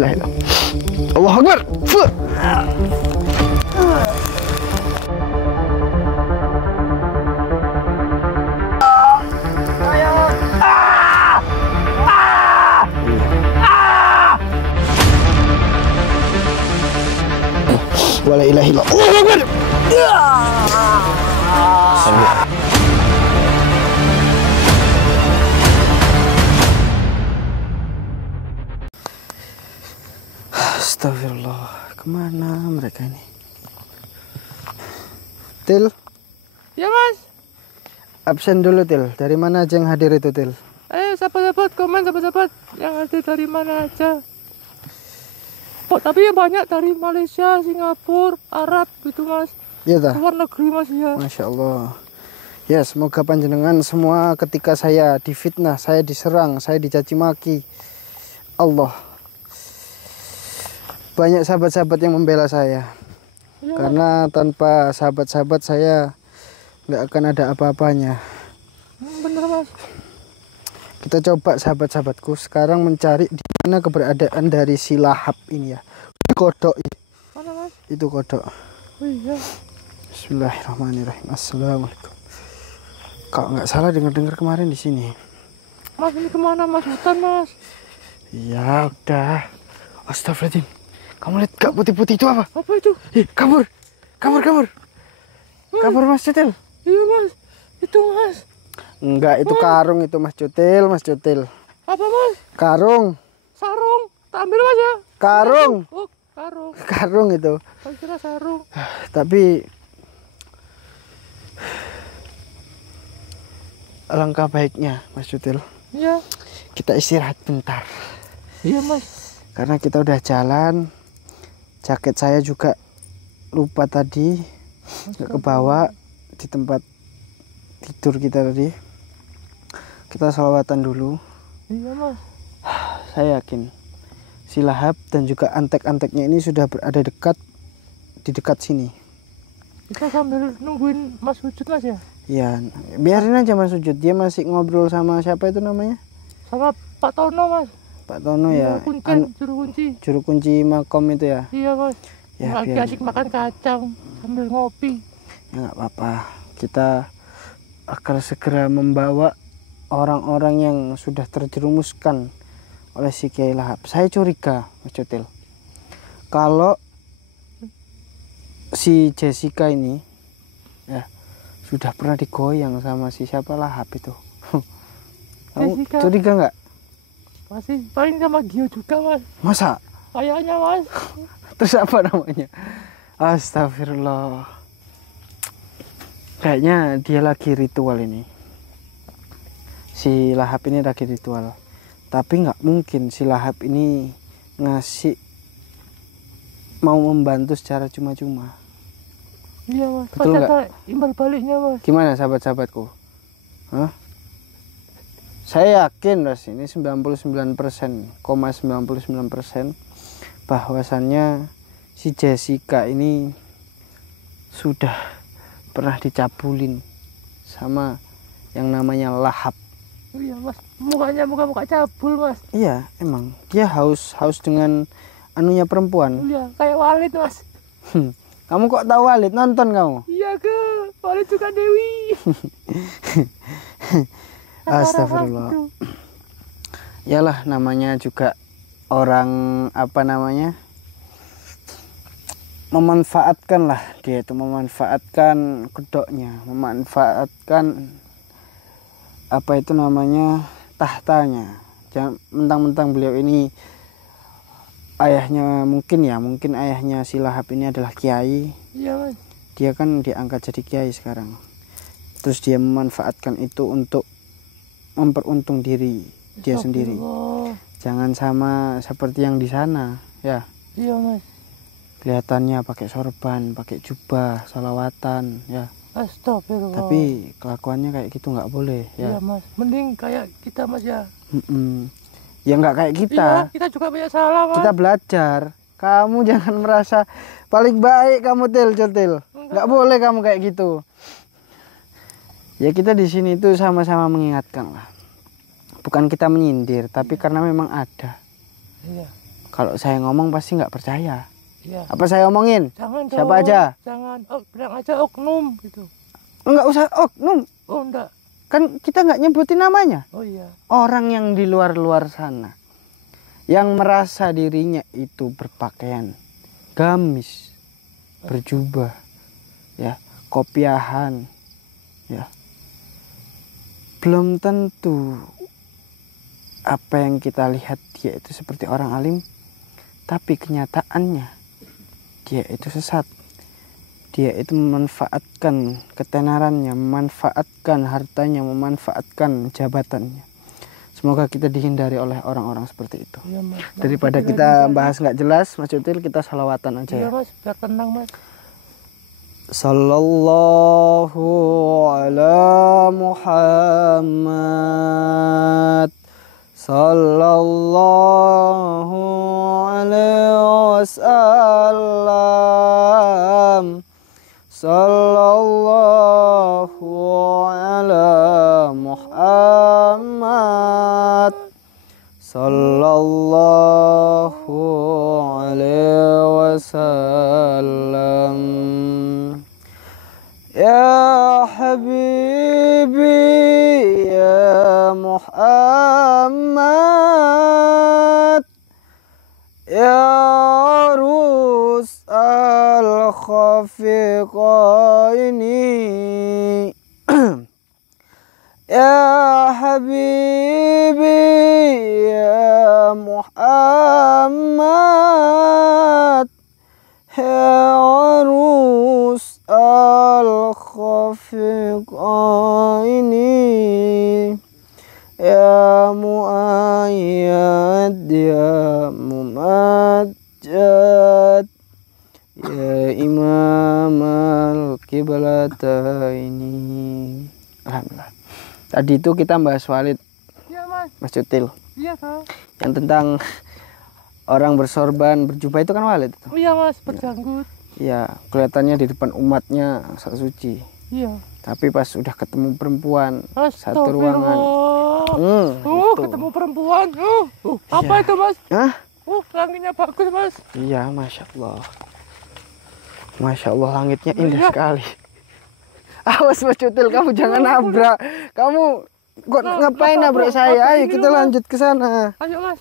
Bismillahirrahmanirrahim. Allahu Akbar. Wala ilaha illallah. Allahu Akbar. Astagfirullah, kemana mereka ini? Til? Ya mas. Absen dulu Til, dari mana aja yang hadir itu Til? Ayo sahabat-sahabat, komen sahabat-sahabat yang hadir dari mana aja. Oh, tapi ya banyak dari Malaysia, Singapura, Arab gitu mas. Iya dah. Luar negeri mas ya. Masya Allah. Ya semoga panjenengan semua ketika saya difitnah, saya diserang, saya dicaci maki, Allah, banyak sahabat-sahabat yang membela saya. Ya, Karena tanpa sahabat-sahabat saya nggak akan ada apa-apanya. bener mas. Kita coba sahabat-sahabatku sekarang mencari di mana keberadaan dari si Lahap ini ya. Kodok ini. Mana mas? Itu kodok. Oh iya. Bismillahirrahmanirrahim. Assalamualaikum. Kalau nggak salah dengar-dengar kemarin di sini. Mas ini kemana mas? Hutan mas. Ya udah. Astagfirullahaladzim. Kamu lihat gak putih-putih itu apa? Apa itu? Kabur. Kabur Mas Cutil. Iya mas. Itu mas. Enggak, itu karung itu Mas Cutil, Mas Cutil. Apa mas? Karung. Sarung. Tak ambil mas ya. Karung. Oh karung. Karung itu. Saya kira sarung. Tapi alangkah baiknya Mas Cutil, Iya. kita istirahat bentar. Iya mas. Karena kita udah jalan. Jaket saya juga lupa tadi, nggak kebawa di tempat tidur kita tadi. Kita sholawatan dulu. Iya mas. Saya yakin si Lahap dan juga antek-anteknya ini sudah berada di dekat sini. Kita sambil nungguin mas wujud mas ya. Ya, biarin aja Mas Wujud. Dia masih ngobrol sama siapa itu namanya? Sama Pak Tono mas. Pak Tono ya. Juru kunci. Juru kunci makom itu ya. Iya mas. Ya, Lagi biar- asik makan kacang sambil ngopi. Ya nggak apa-apa. Kita akan segera membawa orang-orang yang sudah terjerumuskan oleh si Kiai Lahap. Saya curiga, Mas Cutil, kalau si Jessica ini ya sudah pernah digoyang sama si siapa Lahap itu. Kamu Jessica? curiga nggak? Masih paling sama Gio juga mas. Masa? Kayaknya mas. Terus apa namanya? Astagfirullah. Kayaknya dia lagi ritual ini. Si Lahap ini lagi ritual. Tapi nggak mungkin si Lahap ini ngasih mau membantu secara cuma-cuma. Iya mas. Betul Pasti nggak? ada imbal baliknya mas. Gimana sahabat-sahabatku? Hah? Saya yakin Mas, ini 99,99% bahwasannya si Jessica ini sudah pernah dicabulin sama yang namanya Lahap. Iya mas. Mukanya muka cabul mas. Iya, emang dia haus dengan anunya perempuan. Iya kayak Walid mas. Kamu kok tahu Walid? Nonton kamu? Iya ke. Walid juga Dewi. Astagfirullah. Yalah, namanya juga orang apa namanya, memanfaatkan lah, dia itu memanfaatkan kedoknya, memanfaatkan apa itu namanya, tahtanya. Jangan mentang-mentang beliau ini ayahnya, mungkin ayahnya si Lahap ini adalah kiai. Iya mas. Dia kan diangkat jadi kiai sekarang. Terus dia memanfaatkan itu untuk memperuntung diri dia sendiri. Jangan sama seperti yang di sana ya. Iya mas. Kelihatannya pakai sorban, pakai jubah, salawatan ya. Astagfirullah. Tapi kelakuannya kayak gitu nggak boleh Iya ya. mas. Mending kayak kita mas ya. Ya nggak kayak kita. Iya kita juga banyak salah mas. Kita belajar. Kamu jangan merasa paling baik kamu Til. Nggak boleh kamu kayak gitu. Ya kita di sini itu sama-sama mengingatkan lah. Bukan kita menyindir, tapi karena memang ada. Iya. Kalau saya ngomong pasti nggak percaya. Iya. Apa saya omongin? Jangan Siapa dong, aja? Jangan. Oh, bilang aja oknum gitu. Nggak usah oknum. Oh, enggak. Kan kita nggak nyebutin namanya. Oh iya. Orang yang di luar-luar sana. Yang merasa dirinya itu berpakaian gamis, berjubah, ya, kopiahan, ya. Belum tentu apa yang kita lihat dia itu seperti orang alim, tapi kenyataannya dia itu sesat. Dia itu memanfaatkan ketenarannya, memanfaatkan hartanya, memanfaatkan jabatannya. Semoga kita dihindari oleh orang-orang seperti itu. Iya, Mas. Daripada kita bahas nggak jelas, Mas Util, kita salawatan aja Iya, ya. Mas. Biar tenang, Mas. Sallallahu ala Muhammad. Sallallahu alaihi wasallam. Sallallahu ala Muhammad. Sallallahu alaihi wasallam. Ya Habibi ya Muhammad. Ya Rus al-Khafiqaini. Ya Habibi ya Muhammad. Ya Rus al-Khafiqaini. Ya Muayyad ya Mumajjad. Ya Imam al-Qiblataini. Alhamdulillah. Tadi itu kita bahas Walid, Iya, Mas. Mas Util. Iya, Kak. Yang tentang orang bersorban, berjubah itu kan Walid. Oh, iya, Mas. Berjanggut. Iya, kelihatannya di depan umatnya sak suci. Iya. Tapi pas udah ketemu perempuan satu ruangan. Itu. Ketemu perempuan. Apa Iya. itu, Mas? Hah? Langitnya bagus, Mas. Iya, Masya Allah. Masya Allah, langitnya indah Iya. sekali. Awas Mas Util, kamu jangan nabrak. Kamu kok ngapain nabrak saya? Ayo kita lanjut ke sana. Ayo, Mas.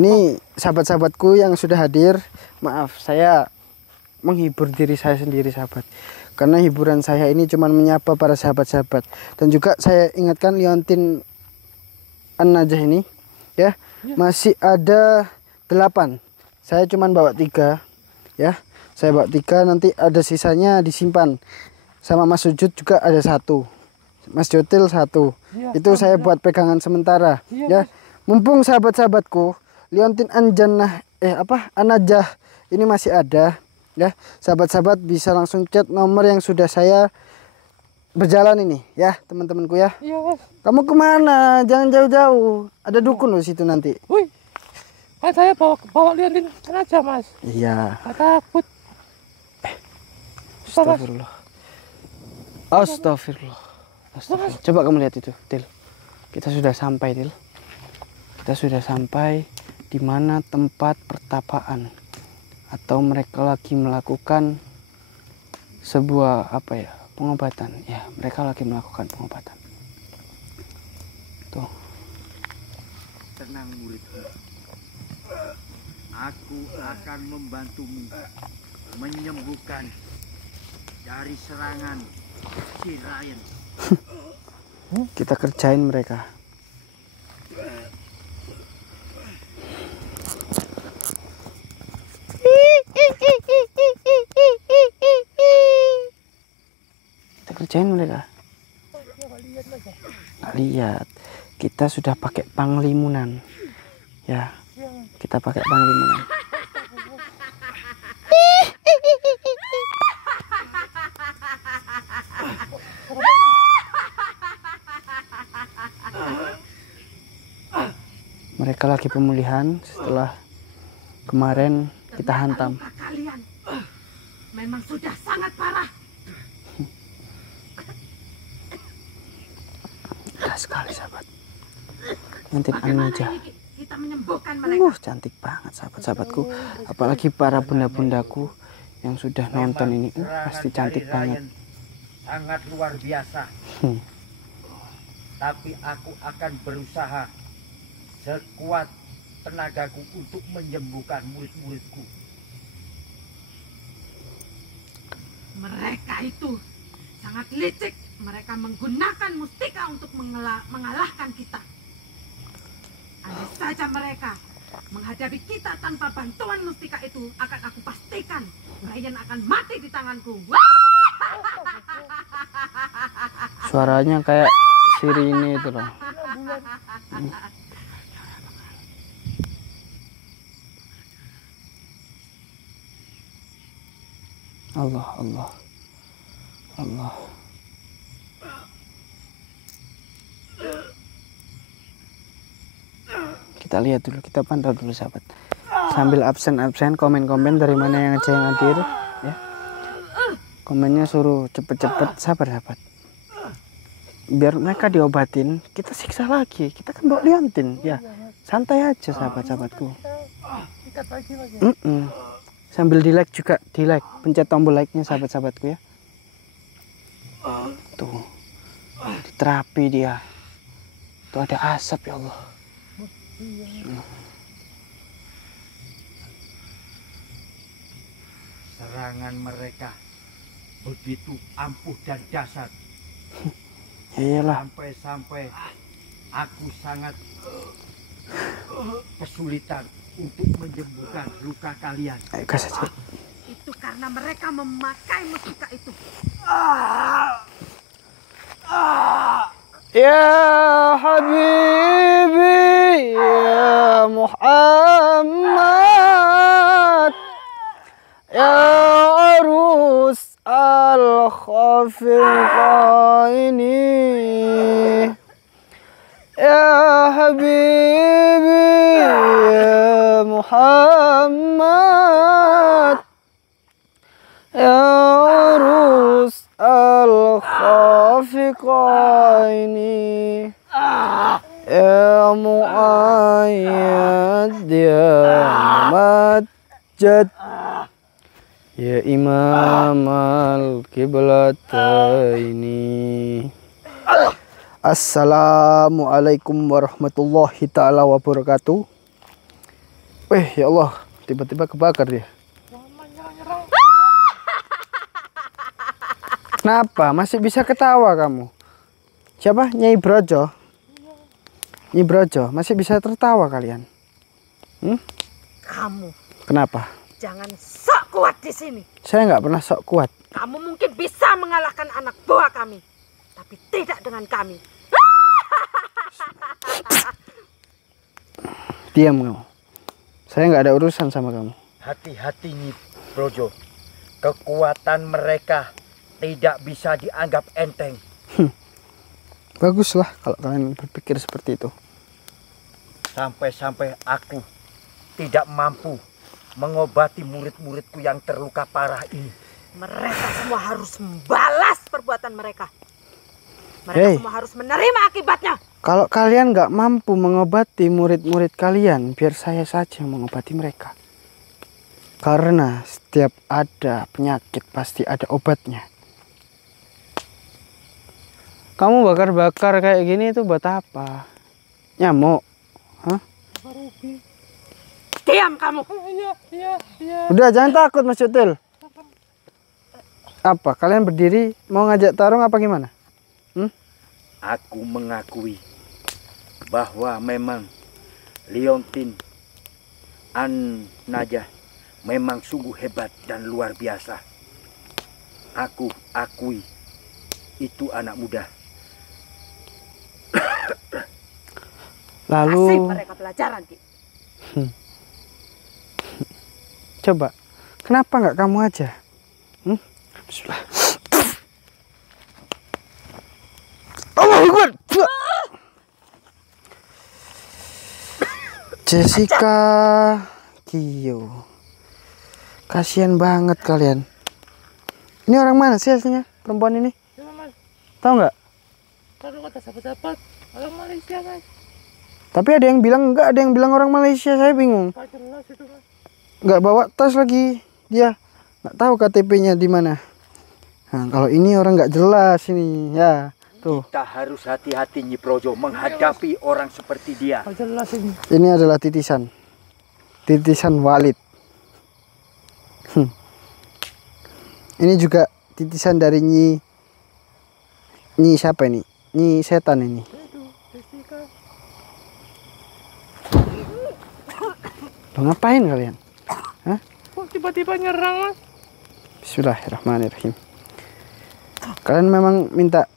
Ini sahabat-sahabatku yang sudah hadir. Maaf, saya menghibur diri saya sendiri, sahabat. Karena hiburan saya ini cuma menyapa para sahabat-sahabat. Dan juga saya ingatkan Liontin An-Najah ini, ya, masih ada 8. Saya cuma bawa 3, ya. Saya bawa 3, nanti ada sisanya disimpan. Sama Mas Sujud juga ada 1. Mas Jotil 1. Iya, Itu saya buat pegangan sementara, Iya, ya. Mumpung sahabat-sahabatku Liontin An-Najah ini masih ada, ya. Sahabat-sahabat bisa langsung chat nomor yang sudah saya berjalan ini, ya, teman-temanku ya. Iya, Mas. Kamu kemana? Jangan jauh-jauh. Ada dukun loh situ nanti. Wih. Kan saya bawa Liontin aja, Mas. Iya. Gak takut. Astagfirullah. Astagfirullah. Astagfirullah. Coba kamu lihat itu, Til. Kita sudah sampai, Til. Kita sudah sampai di mana tempat pertapaan atau mereka lagi melakukan sebuah pengobatan. Ya, mereka lagi melakukan pengobatan. Tuh. Tenang, muridku. Aku akan membantumu menyembuhkan dari serangan si Ryan. Kita kerjain mereka. Kita kerjain mereka. Nggak lihat. Kita sudah pakai panglimunan. Ya, kita pakai panglimunan. Mereka lagi pemulihan setelah kemarin kita hantam. Kalian memang sudah sangat parah. Indah sekali, sahabat. Liontin An-Najah. kita menyembuhkan mereka. Cantik banget sahabat-sahabatku. Apalagi para bunda-bundaku yang sudah nonton ini. Pasti cantik banget. Sangat luar biasa. Tapi aku akan berusaha sekuat tenagaku untuk menyembuhkan murid-muridku. Mereka itu sangat licik. Mereka menggunakan mustika untuk mengalahkan kita. Andai saja mereka menghadapi kita tanpa bantuan mustika itu, akan aku pastikan Ryan akan mati di tanganku. Suaranya kayak sirine itu loh. Allah, Allah, Allah. Kita lihat dulu, kita pantau dulu sahabat. Sambil absen komen-komen dari mana yang hadir ya. Komennya suruh cepet-cepet, sabar sahabat. Biar mereka diobatin, kita siksa lagi. Kita kan bawa liontin ya. Santai aja sahabat-sahabatku. Sambil di like juga, di like, pencet tombol like-nya sahabat-sahabatku ya. Tuh, diterapi dia. Tuh ada asap ya Allah. Serangan mereka begitu ampuh dan dahsyat. Iyalah. Sampai-sampai aku sangat kesulitan untuk menyembuhkan luka kalian. Ayo gas aja. Itu karena mereka memakai mustika itu. Ya Habibi ya Muhammad ya arus al-khafiqaini ya Habibi ya Muhammad ya arus al-khafiqaini ya muayyad ya majad ya imam al-qiblataini. Assalamualaikum warahmatullahi ta'ala wabarakatuh. Ya Allah, tiba-tiba kebakar dia. Kenapa? Masih bisa ketawa kamu? Siapa? Nyai Brojo? Nyai Brojo, masih bisa tertawa kalian? Kamu Kenapa? jangan sok kuat di sini. Saya nggak pernah sok kuat. Kamu mungkin bisa mengalahkan anak buah kami, tapi tidak dengan kami. Diam kamu. Saya nggak ada urusan sama kamu. Hati-hati Nyi Brojo. Kekuatan mereka tidak bisa dianggap enteng. Baguslah kalau kalian berpikir seperti itu. Sampai-sampai aku tidak mampu mengobati murid-muridku yang terluka parah ini. Mereka semua harus membalas perbuatan mereka. Mereka Hei. semua harus menerima akibatnya. Kalau kalian nggak mampu mengobati murid-murid kalian, biar saya saja yang mengobati mereka. Karena setiap ada penyakit pasti ada obatnya. Kamu bakar-bakar kayak gini itu buat apa? Nyamuk? Hah? Diam kamu. Udah jangan takut Mas Yutil. Apa? Kalian berdiri mau ngajak tarung apa gimana? Aku mengakui bahwa memang Liontin An Najah memang sungguh hebat dan luar biasa. Aku akui itu anak muda. Lalu Kasih mereka pelajaran, Ki. coba, kenapa nggak kamu aja? Bismillah. Allahu Akbar. Jessica Kio, kasihan banget kalian. Ini orang mana sih aslinya perempuan ini? Mas, Tahu nggak? kalau kata sahabat-sahabat orang Malaysia, Mas. Tapi ada yang bilang enggak, ada yang bilang orang Malaysia. Saya bingung. Nggak jelas itu mas. Nggak bawa tas lagi dia. Nggak tahu KTP-nya di mana. Nah, kalau ini orang nggak jelas ini ya. Tuh. Kita harus hati-hati Nyi Projo menghadapi orang seperti dia. Nggak jelas ini. Ini adalah titisan. Titisan Walid. Ini juga titisan dari Nyi siapa ini? Nyi setan ini. Itu, Jessica. Loh, ngapain kalian? Hah? Kok tiba-tiba nyerang mas? Bismillahirrahmanirrahim. Kalian memang minta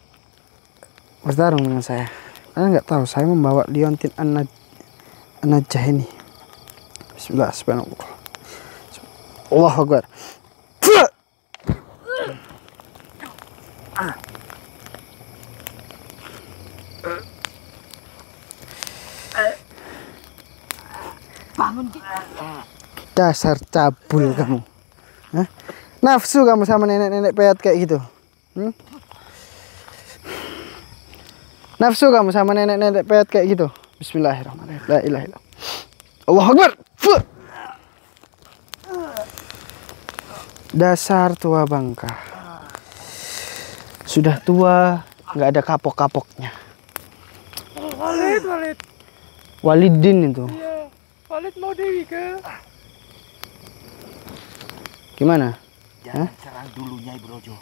bertarung dengan saya. Kalian nggak tahu saya membawa liontin an-najah ini. Bismillah, subhanallah. Allahu Akbar. Bangun Ki. Dasar cabul kamu. Hah? Nafsu kamu sama nenek-nenek peyot kayak gitu. Nafsu kamu sama nenek-nenek peyot kayak gitu. Bismillahirrahmanirrahim. La ilaha illallah. Allahu Akbar. Dasar tua bangka. Sudah tua, nggak ada kapok-kapoknya. Walid. Walidin itu. Iya. Walid mau Dewi ke? Gimana? Jangan serang dulu Nyai Brojo.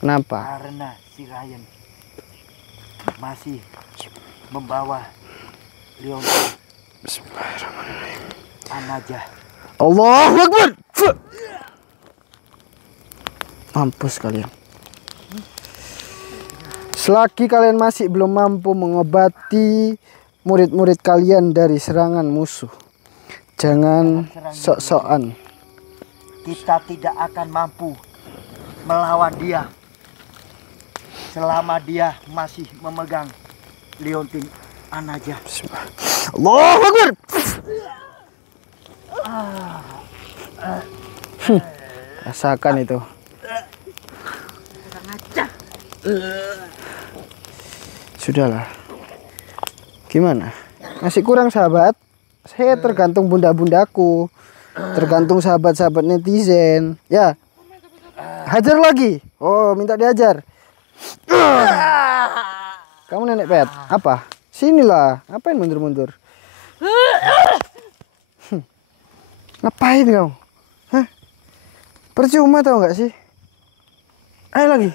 Kenapa? Karena si Ryan masih membawa liontin Bismillahirrahmanirrahim. an-najah. Allahu Akbar. Mampus kalian. Selagi kalian masih belum mampu mengobati murid-murid kalian dari serangan musuh, jangan sok-sokan. Kita tidak akan mampu melawan dia selama dia masih memegang liontin an-najah. Allahu Akbar. Rasakan itu. Sudahlah. Gimana? Masih kurang sahabat? Saya tergantung bunda-bundaku. Tergantung sahabat-sahabat netizen. Ya. Hajar lagi. Oh, minta diajar. Kamu nenek pet. Apa? Sinilah. Ngapain mundur-mundur? Ngapain kau? Hah? Percuma tau nggak sih? Ayo lagi.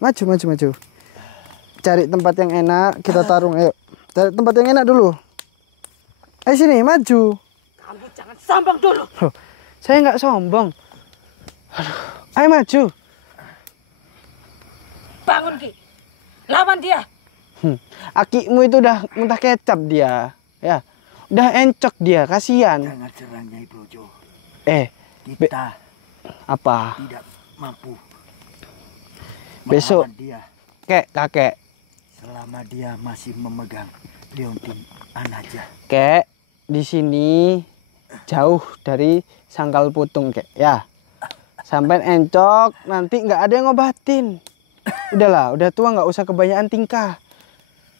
Maju. Cari tempat yang enak, kita tarung. Ayo. Cari tempat yang enak dulu. Ayo sini, maju. Kamu jangan sombong dulu. Loh, saya nggak sombong. Aduh. Ayo maju. Bangun Ki. Lawan dia. Akimu itu udah muntah kecap dia. Ya. Udah encok dia, kasihan. Jangan serang Nyai Brojo. Kita apa? Tidak mampu Besok melawan dia kakek. selama dia masih memegang liontin an-najah. Kek, di sini jauh dari sangkal putung, kek. Ya. Sampai encok, nanti nggak ada yang ngobatin. Udahlah, udah tua nggak usah kebanyakan tingkah.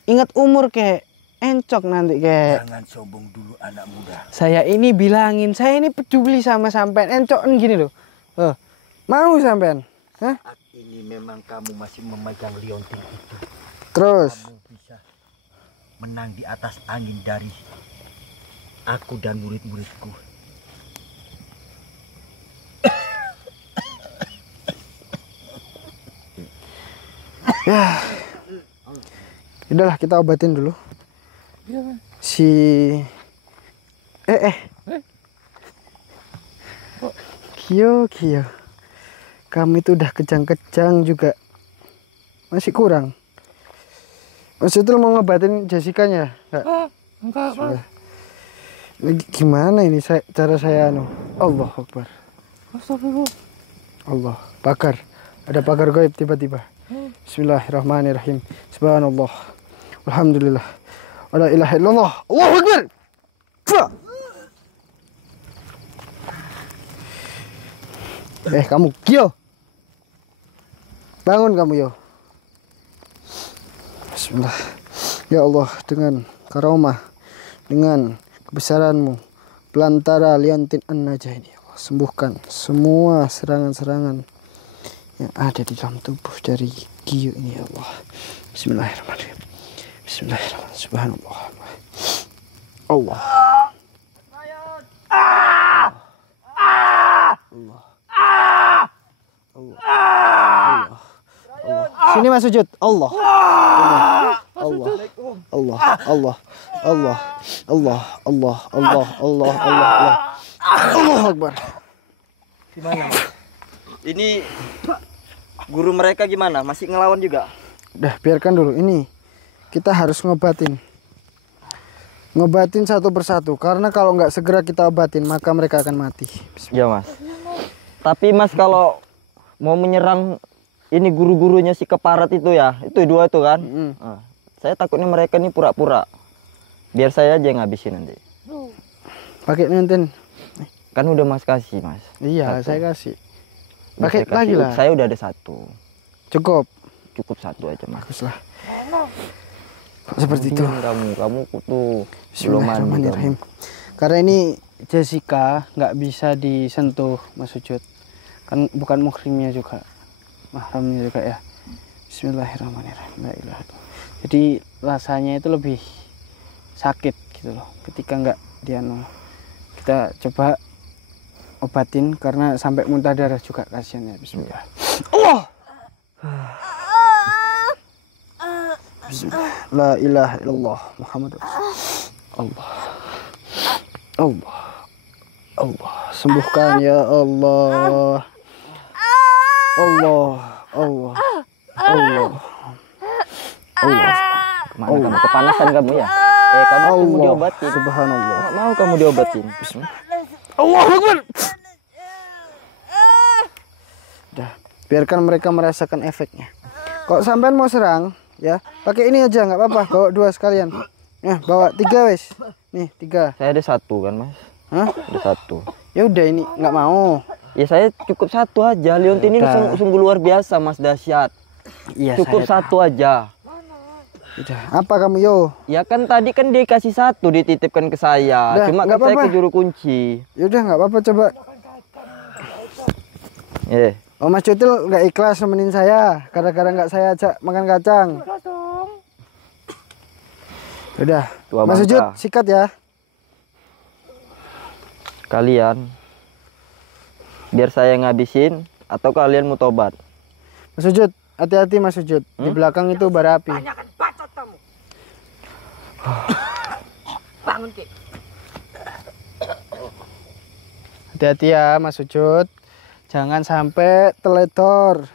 Ingat umur, kek. Encok nanti, kek. Jangan sombong dulu anak muda. Saya ini bilangin, saya ini peduli sama sampean. Encokan gini loh. Mau sampean? Hah? Saat ini memang kamu masih memegang liontin itu. Terus? Kamu bisa menang di atas angin dari aku dan murid-muridku. Ya. Udahlah, kita obatin dulu. Iya mas. Si Kyo, kamu itu udah kejang-kejang juga masih kurang. Maksudnya mau ngobatin Jessica-nya? Enggak mas. Ini gimana ini cara saya anu? Allah Akbar. Astagfirullah. Allah, pagar. Ada pagar gaib tiba-tiba. Bismillahirrahmanirrahim. Subhanallah. Alhamdulillah. La ilaha illallah. Allahu Akbar. Kamu Kyo. Bangun kamu yo. Bismillah. Ya Allah, dengan karomah dengan kebesaran-Mu pelantara liontin an-najah ini. Ya Allah, sembuhkan semua serangan-serangan yang ada di dalam tubuh dari Gio ini ya Allah. Bismillahirrahmanirrahim. Bismillahirrahmanirrahim. Subhanallah. Allah. Allah. Allah. Sini Mas sujud. Allah. Allah. Allah. Allah. Allah. Allah. Allah. Allah. Allah. Allah. Allah Akbar. Gimana? Ini guru mereka gimana? Masih ngelawan juga? Udah, biarkan dulu. Ini kita harus ngobatin satu persatu, karena kalau nggak segera kita obatin maka mereka akan mati. Ya Mas. Tapi Mas kalau mau menyerang ini guru-gurunya si keparat itu ya, itu dua itu kan? Nah, saya takutnya mereka ini pura-pura. Biar saya aja yang ngabisin nanti. Pakai nenten. Kan udah Mas kasih Mas. Iya, Satu. saya kasih. Udah Pakai saya kasih. lagi lah. Saya udah ada satu. Cukup. Cukup satu aja Mas. Bagus lah. Seperti itu. Kamu tuh belum mandi. Bismillahirrahmanirrahim. Karena ini Jessica nggak bisa disentuh Mas Sujud. Kan bukan muhrimnya juga. Mahramnya juga ya. Bismillahirrahmanirrahim. La ilaha illallah. Jadi rasanya itu lebih sakit gitu loh. Ketika nggak kita coba obatin karena sampai muntah darah juga kasihan ya. Bismillah. Allah. Bismillah. La ilaha illallah Muhammad Allah. Allah. Allah. Sembuhkan ya Allah. Allah. Allah. Allah. Allah. Kemana kamu? Kepanasan kamu ya? Kamu mau diobatin. Subhanallah. Nggak mau kamu diobatin. Bismillah. Allah Akbar. Udah, biarkan mereka merasakan efeknya. Kok sampean mau serang, ya pakai ini aja nggak apa-apa. Bawa dua sekalian. Bawa 3 wes. Nih 3. Saya ada satu kan Mas? Hah? Ada satu. Ya udah ini nggak mau. Ya saya cukup satu aja. Leontin ini sungguh luar biasa Mas, dahsyat. Iya. Cukup satu aja. Udah. Apa kamu yo? Ya kan tadi kan dia kasih satu dititipkan ke saya. Udah, Cuma nggak kan saya apa-apa. ke juru kunci. Ya udah nggak apa-apa coba. Oh Mas Cutil nggak ikhlas nemenin saya. Gara-gara nggak saya ajak makan kacang. Udah. Tua Mas bangka. Sujud sikat ya. Kalian biar saya ngabisin atau kalian mau tobat? Mas Sujud, hati-hati Mas Sujud. Di belakang itu bara api. Tanyakan bacot kamu. Bangun, Ki. Hati-hati ya Mas Sujud. Jangan sampai teledor.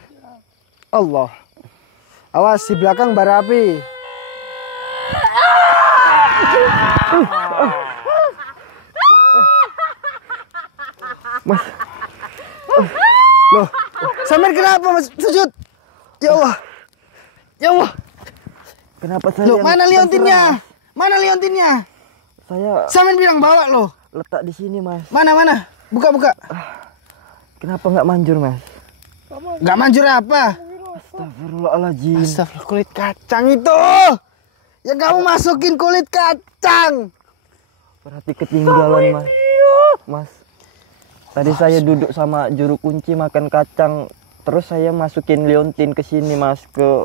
Allah. Awas di belakang bara api. Mas. Loh, sampean kenapa Mas Sujud? Ya Allah. Ya Allah. Kenapa saya? Loh, mana liontinnya? Mana liontinnya? Saya Sampean bilang bawa loh. letak di sini Mas. Mana? Buka. Kenapa nggak manjur Mas? Nggak manjur apa? Astagfirullahaladzim. Astagfirullah, kulit kacang itu. Ya kamu masukin kulit kacang. Berarti ketinggalan Mas. Mas. Tadi saya duduk sama juru kunci makan kacang, terus saya masukin liontin ke sini Mas, ke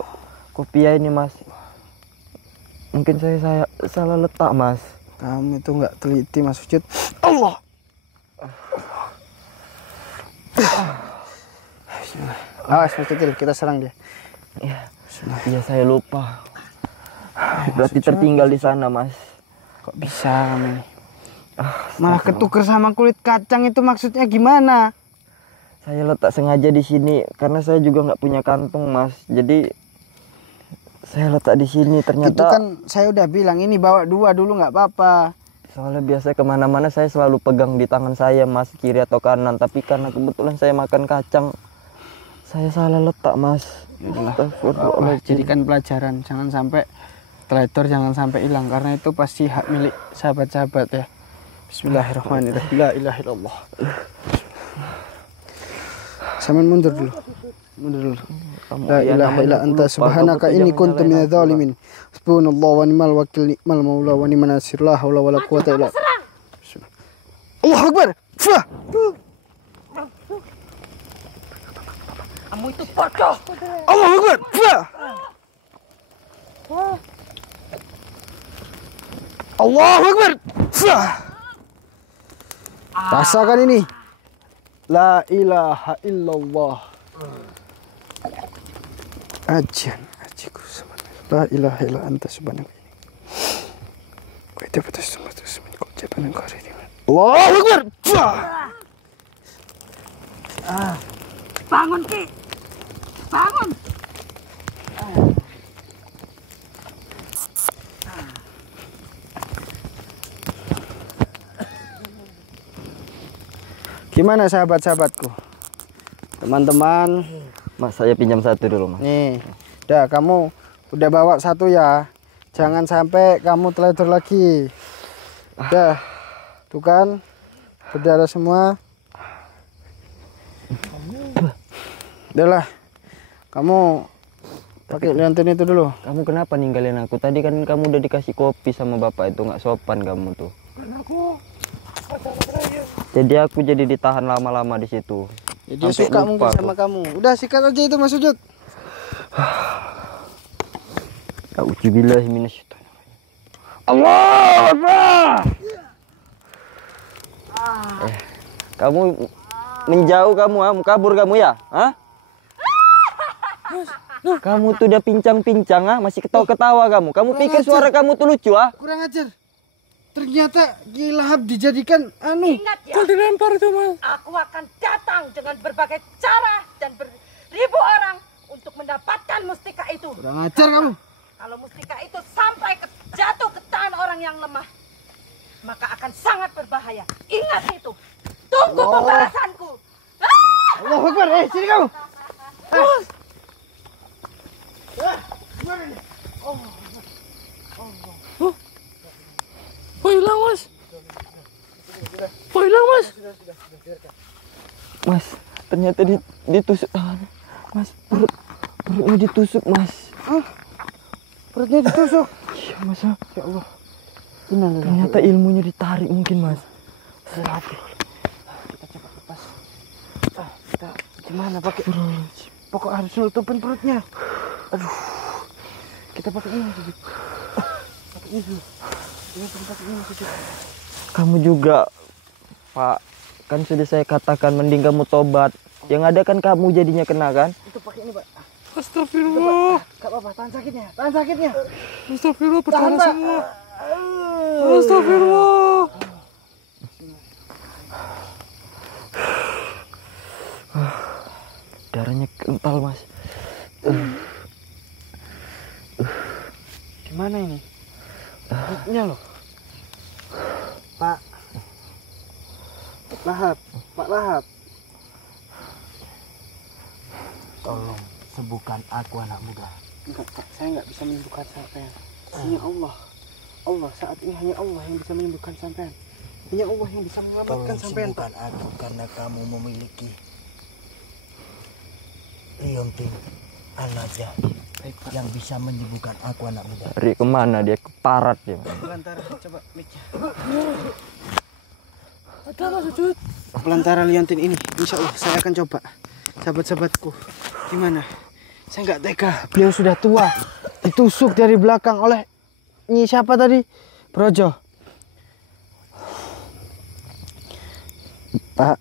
kopia ini Mas. Mungkin saya salah letak Mas. Kamu itu nggak teliti Mas Sujud. Allah. Awas Mas Cutil, kita serang dia. Iya saya lupa. Berarti tertinggal di sana Mas. Kok bisa kamu ini? Malah ketuker sama kulit kacang itu maksudnya gimana? Saya letak sengaja di sini karena saya juga nggak punya kantung Mas. Jadi saya letak di sini ternyata. Itu kan saya udah bilang ini bawa 2 dulu nggak apa-apa. Soalnya biasa kemana-mana saya selalu pegang di tangan saya Mas, kiri atau kanan. Tapi karena kebetulan saya makan kacang, saya salah letak Mas. Wah, jadikan pelajaran, jangan sampai teledor, jangan sampai hilang karena itu pasti hak milik sahabat-sahabat ya. Bismillahirrahmanirrahim. La ilaha illallah. Sampean mundur dulu. Mundur dulu. Kamu La ya ilaha namanya illa aku anta lupa, subhanaka kamu tuh inni jangan kuntu nyalain minadz aku lah. zalimin. Hasbunallahu wa ni'mal wakil, ni'mal maula wa ni'man nasir. La haula wala quwata illa billah. Allahu Akbar. Fah. Kamu itu bodoh. Allahu Akbar. Fah. Allahu Akbar. Fah. Rasakan ini. La ilaha illallah. Ajian, ajiku subhanallah. La ilaha illa anta subhanaka. Wa tabatas sumatus min qajaban qarin. Allahu Akbar. Bangun, Ki. Bangun. Gimana sahabat-sahabatku? Teman-teman, Mas, saya pinjam satu dulu, Mas. nih. Udah, kamu udah bawa satu ya. Jangan sampai kamu teledor lagi. Udah. Tuh kan. Berdarah semua. Udahlah. Kamu pakai liontin itu dulu. Kamu kenapa ninggalin aku? Tadi kan kamu udah dikasih kopi sama bapak itu, nggak sopan kamu tuh. Jadi aku jadi ditahan lama-lama di situ. Ya, dia Sampai suka lupa mungkin sama aku. kamu. Udah sikat aja itu Mas Sujud. Auzubillahi minasyaitonir rajim. Allah Akbar. Kamu menjauh kamu, kabur kamu ya? Hah? Kamu tuh udah pincang-pincang, masih ketawa-ketawa kamu. Kamu pikir suara kamu tuh lucu, Kurang ajar. Ternyata Kiai Lahap dijadikan Ingat ya, Kau dilempar itu, Mas. aku akan datang dengan berbagai cara dan beribu orang untuk mendapatkan mustika itu. Kurang ajar kamu. Kalau mustika itu sampai jatuh ke tangan orang yang lemah, maka akan sangat berbahaya. Ingat itu. Tunggu pembalasanku. Allahu Akbar. Sini kamu. Oh, hilang, Mas. Oh, hilang, Mas. Mas. Ternyata ditusuk tangan. Mas, perutnya ditusuk, Mas. Perutnya ditusuk. Iya, Mas. Ya Allah. Ternyata ilmunya ditarik mungkin, Mas. Kita coba lepas. Kita gimana pakai? Pokok harus nutupin perutnya. Aduh. Kita pakai ini Sujud. Pakai ini dulu. Ini pakai ini Sujud. Kamu juga, Pak. Kan sudah saya katakan mending kamu tobat. Yang ada kan kamu jadinya kena kan? Itu pakai ini, Pak. Astagfirullah. Gak apa-apa, tahan sakitnya. Tahan sakitnya. Astagfirullah, Tahan, berdarah Pak. semua. Astagfirullah. Darahnya kental, Mas. Gimana ini? Perutnya loh. Pak Lahap. Pak Lahap. Tolong sembuhkan aku, anak muda. Enggak, Pak. Saya nggak bisa menyembuhkan sampean. Hanya Allah. Allah saat ini hanya Allah yang bisa menyembuhkan sampean. Hanya Allah yang bisa menyelamatkan Tolong sampean, Pak. sembuhkan aku karena kamu memiliki liontin An-Najah yang bisa menyembuhkan aku, anak muda. Dari kemana dia? Ke parat dia. Pelantara, coba mic-nya. Ada, Mas Sujud. Pelantara liontin ini, insya Allah saya akan coba. Sahabat-sahabatku, gimana? Saya nggak tega. Beliau sudah tua, ditusuk dari belakang oleh Nyi siapa tadi? Brojo. Pak,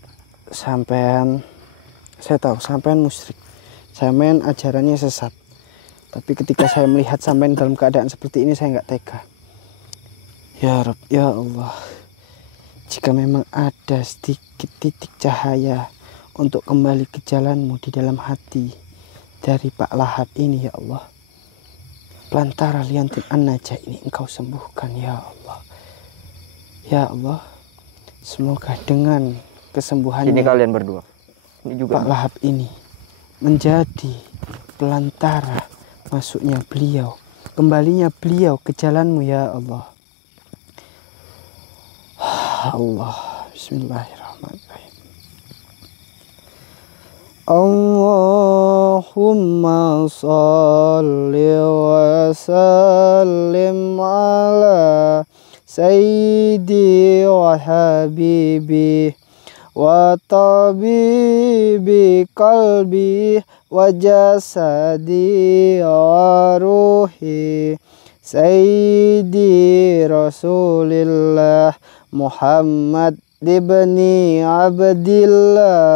sampean, saya tahu sampean musyrik. Sampean ajarannya sesat. Tapi ketika saya melihat sampean dalam keadaan seperti ini, saya nggak tega. Ya Rabb, ya Allah. Jika memang ada sedikit titik cahaya untuk kembali ke jalanmu di dalam hati dari Pak Lahap ini, ya Allah. Pelantara liontin An-Najah ini engkau sembuhkan, ya Allah. Ya Allah. Semoga dengan kesembuhannya Sini kalian berdua. Ini juga Pak Lahap ini menjadi pelantara masuknya beliau, kembalinya beliau ke jalanmu, ya Allah. Allah, bismillahirrahmanirrahim. Allahumma salli wa sallim ala sayyidi wa habibi wa tabibi qalbi wa jasadi wa ruhi sayyidi rasulillah Muhammad ibni Abdillah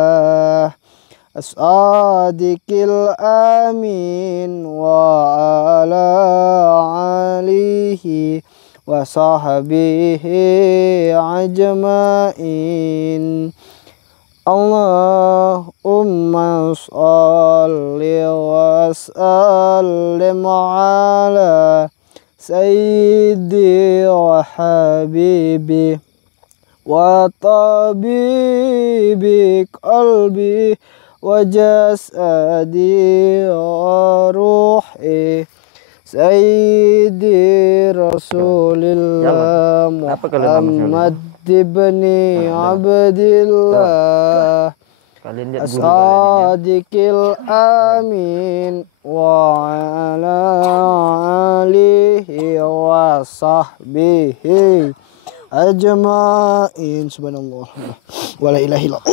as-sadiqil amin wa ala alihi wa sahbihi ajmain. Allahumma sholli wa sallim ala sayyidi wa habibi wa tabibi qalbi wa jasadi wa ruhi sayyidi rasulillah Muhammad ibni Abdillah as-sadiqil amin wa ala alihi wa sahbihi ajmain. Subhanallah wa la ilaha illallah.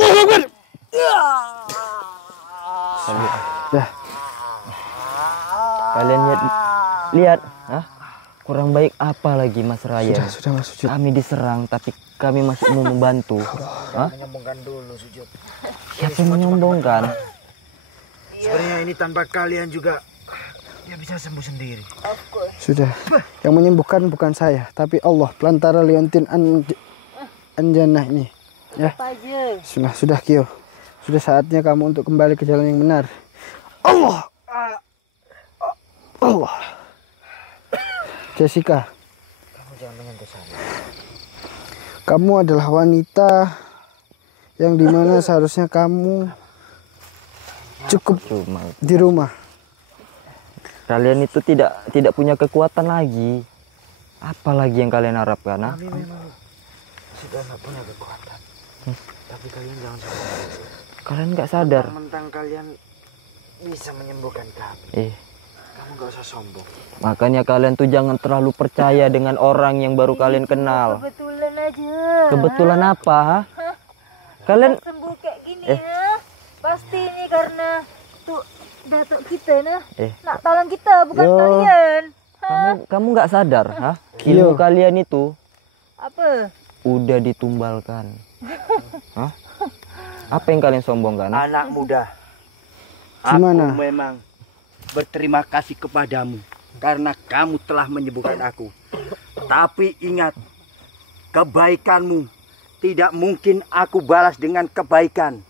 Dah. Kalian lihat, kurang baik apa lagi Mas Ryan? Sudah Mas Sujud. Kami diserang tapi kami masih mau membantu. Menyombongkan dulu Sujud. Siapa yang menyombongkan? Sebenarnya ini tanpa kalian juga dia bisa sembuh sendiri. Sudah. Yang menyembuhkan bukan saya, tapi Allah pelantara Liontin Anjana ini. Ya. Sudah Kyo. Sudah saatnya kamu untuk kembali ke jalan yang benar. Allah. Jessica. Kamu jangan menyentuh saya. Kamu adalah wanita yang dimana seharusnya kamu cukup di rumah. Kalian itu tidak punya kekuatan lagi. Apalagi yang kalian harapkan? Kami memang sudah nggak punya kekuatan. Tapi kalian jangan sombong. Kalian nggak sadar. Mentang kalian bisa menyembuhkan kami. Kamu nggak usah sombong. Makanya kalian tuh jangan terlalu percaya dengan orang yang baru kalian kenal. Kebetulan aja. Kebetulan apa? Kalian Sembuh kayak gini ya. Pasti ini karena tuh datuk kita nak tolong kita bukan kalian. kamu nggak sadar, ilmu kalian itu Apa? udah ditumbalkan. Apa yang kalian sombongkan? Anak muda. Gimana? Aku memang berterima kasih kepadamu karena kamu telah menyembuhkan aku. Tapi ingat, kebaikanmu tidak mungkin aku balas dengan kebaikan.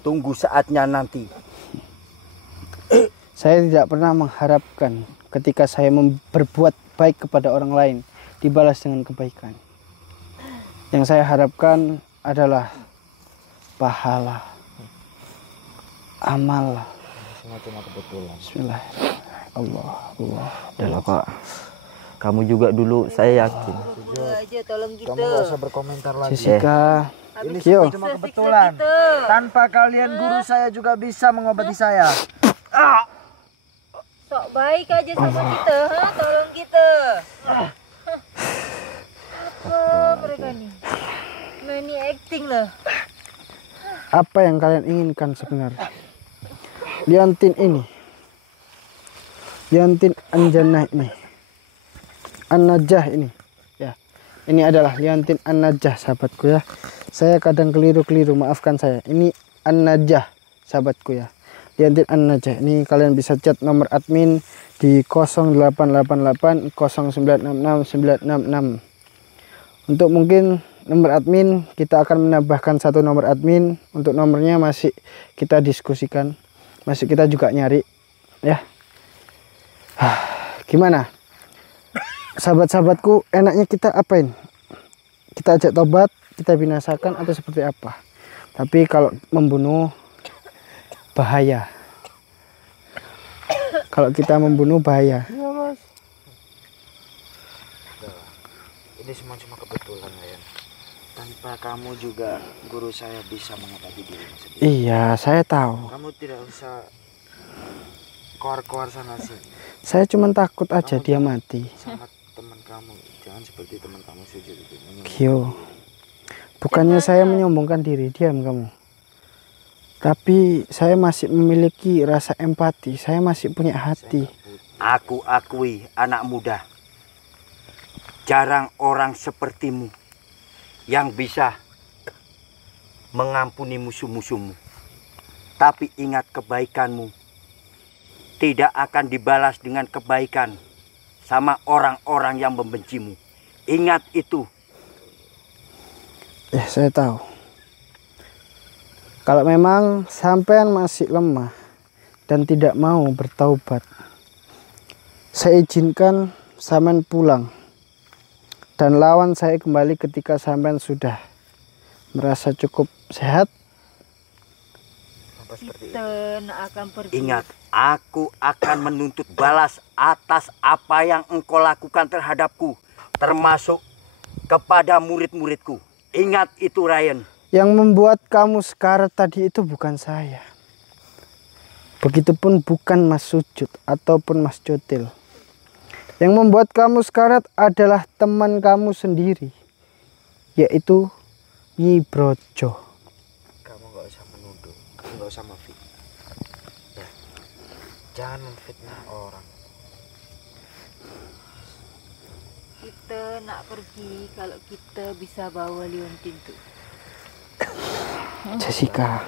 Tunggu saatnya nanti. Saya tidak pernah mengharapkan ketika saya berbuat baik kepada orang lain dibalas dengan kebaikan. Yang saya harapkan adalah pahala, amal. Semua cuma kebetulan. Bismillahirrahmanirrahim. Allah. Adalah Pak. Kamu juga dulu saya yakin. Aja tolong kita. Kamu gak usah berkomentar lagi. Jessica. Ini Kyo. cuma kebetulan. Tanpa kalian guru saya juga bisa mengobati saya. Sok baik aja sama kita, tolong kita. Apa mereka nih? Ini acting lah. Apa yang kalian inginkan sebenarnya? Liontin Anjana ini, An-Najah ini, ya. Ini adalah Liontin An-Najah, sahabatku ya. Saya kadang keliru-keliru, maafkan saya. Ini An-Najah, sahabatku ya. Liontin An-Najah. Ini kalian bisa chat nomor admin di 0888 0966 966. Untuk mungkin nomor admin kita akan menambahkan satu nomor admin. Untuk nomornya masih kita diskusikan, masih kita juga nyari ya. Gimana sahabat-sahabatku, enaknya kita apain? Kita ajak tobat, kita binasakan atau seperti apa? Tapi kalau membunuh bahaya. Kalau kita membunuh bahaya. Iya Mas. Ini semua cuma kebetulan ya. Tanpa kamu juga guru saya bisa mengobati dirimu sendiri. Iya, saya tahu. Kamu tidak usah keluar-keluar sana sih. Saya cuma takut aja dia mati. Sama teman kamu, jangan seperti teman kamu sujud itu. Gio, bukannya saya menyombongkan diri, diam kamu. Tapi saya masih memiliki rasa empati, saya masih punya hati. Aku akui anak muda. Jarang orang sepertimu yang bisa mengampuni musuh-musuhmu. Tapi ingat, kebaikanmu tidak akan dibalas dengan kebaikan sama orang-orang yang membencimu. Ingat itu. Ya, saya tahu. Kalau memang sampean masih lemah dan tidak mau bertaubat, saya izinkan sampean pulang. Dan lawan saya kembali ketika sampean sudah merasa cukup sehat. Kita nak akan pergi. Ingat, aku akan menuntut balas atas apa yang engkau lakukan terhadapku, termasuk kepada murid-muridku. Ingat itu, Ryan. Yang membuat kamu sekarat tadi itu bukan saya. Begitupun bukan Mas Sujud ataupun Mas Cotil. Yang membuat kamu sekarat adalah teman kamu sendiri, yaitu Nyi Brojo. Kamu nggak usah menuduh, kamu nggak usah memfitnah. Ya, jangan memfitnah orang. Kita nak pergi kalau kita bisa bawa Liontin tuh. Jessica,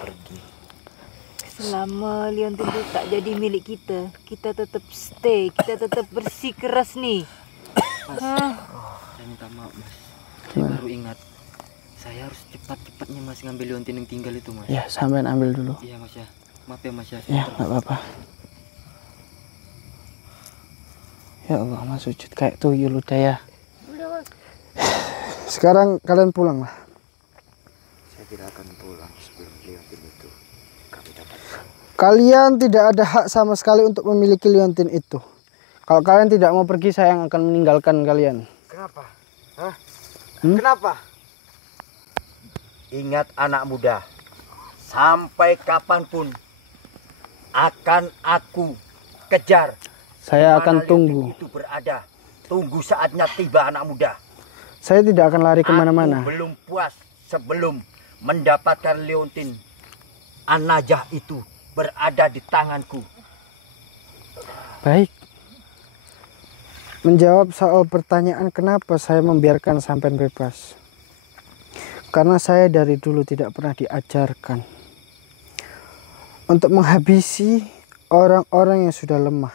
Selama Liontin itu tak jadi milik kita, kita tetap stay, kita tetap bersikeras nih. Saya minta maaf, Mas. Saya baru ingat. Saya harus cepat-cepatnya Mas ngambil Liontin yang tinggal itu, Mas. ya sampean ambil dulu. Iya, Mas ya. Maaf ya, Mas ya. Ya, nggak apa-apa. Ya Allah, Mas Sujud kayak tuyul udah ya. Sekarang kalian pulang lah. Saya tidak akan pulang sebelum Liontin itu kami dapatkan. Kalian tidak ada hak sama sekali untuk memiliki Liontin itu. Kalau kalian tidak mau pergi, saya yang akan meninggalkan kalian. Kenapa? Hah? Kenapa? Ingat, anak muda, sampai kapanpun akan aku kejar. Saya Di akan mana tunggu. Liontin itu berada. Tunggu saatnya tiba, anak muda. Saya tidak akan lari kemana-mana. Aku belum puas sebelum mendapatkan Liontin. An-Najah itu berada di tanganku. Baik. Menjawab soal pertanyaan kenapa saya membiarkan sampean bebas. Karena saya dari dulu tidak pernah diajarkan untuk menghabisi orang-orang yang sudah lemah.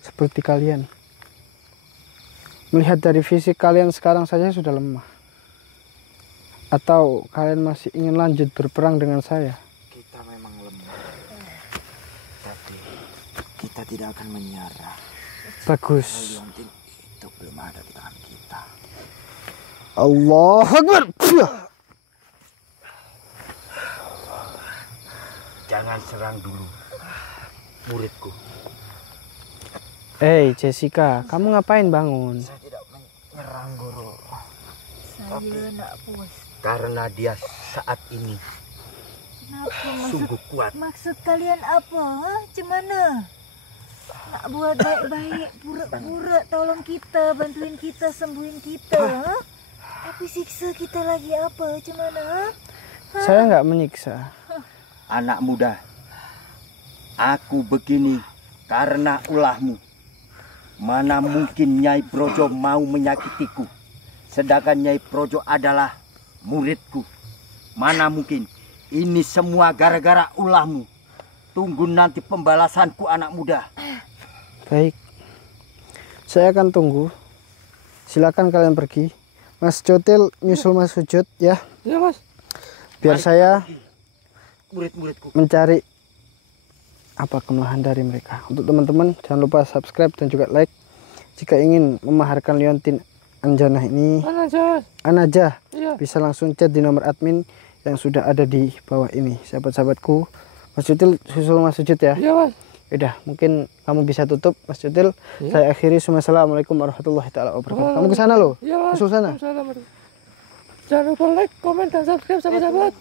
Seperti kalian. Melihat dari fisik kalian sekarang saja sudah lemah. Atau kalian masih ingin lanjut berperang dengan saya? Kita memang lemah. Tapi kita tidak akan menyerah. Bagus. Liontin itu belum ada di tangan kita. Allahu Akbar. Jangan serang dulu muridku. Hey Jessica, kamu ngapain bangun? Saya tidak menyerang, Guru. Saya nak puas. Karena dia saat ini Kenapa sungguh kuat. maksud kalian apa? Ha? Cemana? Nak buat baik-baik, pura-pura tolong kita, bantuin kita, sembuhin kita. Ha? Tapi siksa kita lagi apa? Cemana? Saya nggak menyiksa. Anak muda, aku begini karena ulahmu. Mana mungkin Nyai Brojo mau menyakitiku, sedangkan Nyai Brojo adalah muridku. Mana mungkin. Ini semua gara-gara ulahmu. Tunggu nanti pembalasanku, anak muda. Baik, saya akan tunggu. Silakan kalian pergi. Mas Cotil nyusul Mas Sujud ya. Iya, Mas. Biar saya Murid-muridku. mencari apa kelemahan dari mereka. Untuk teman-teman jangan lupa subscribe dan juga like. Jika ingin memaharkan Liontin Anjanah ini, An-Najah, Iya. bisa langsung chat di nomor admin yang sudah ada di bawah ini. Sahabat-sahabatku, Mas Cotil susul Mas Sujud ya. Iya, Mas. Udah, mungkin kamu bisa tutup Mas Cotil. Iya. Saya akhiri. Assalamualaikum warahmatullahi taala wabarakatuh. Kamu ke sana loh. Iya, Mas. Susul sana. Waalaikumsalam. Jangan lupa like, komen, dan subscribe sahabat-sahabat.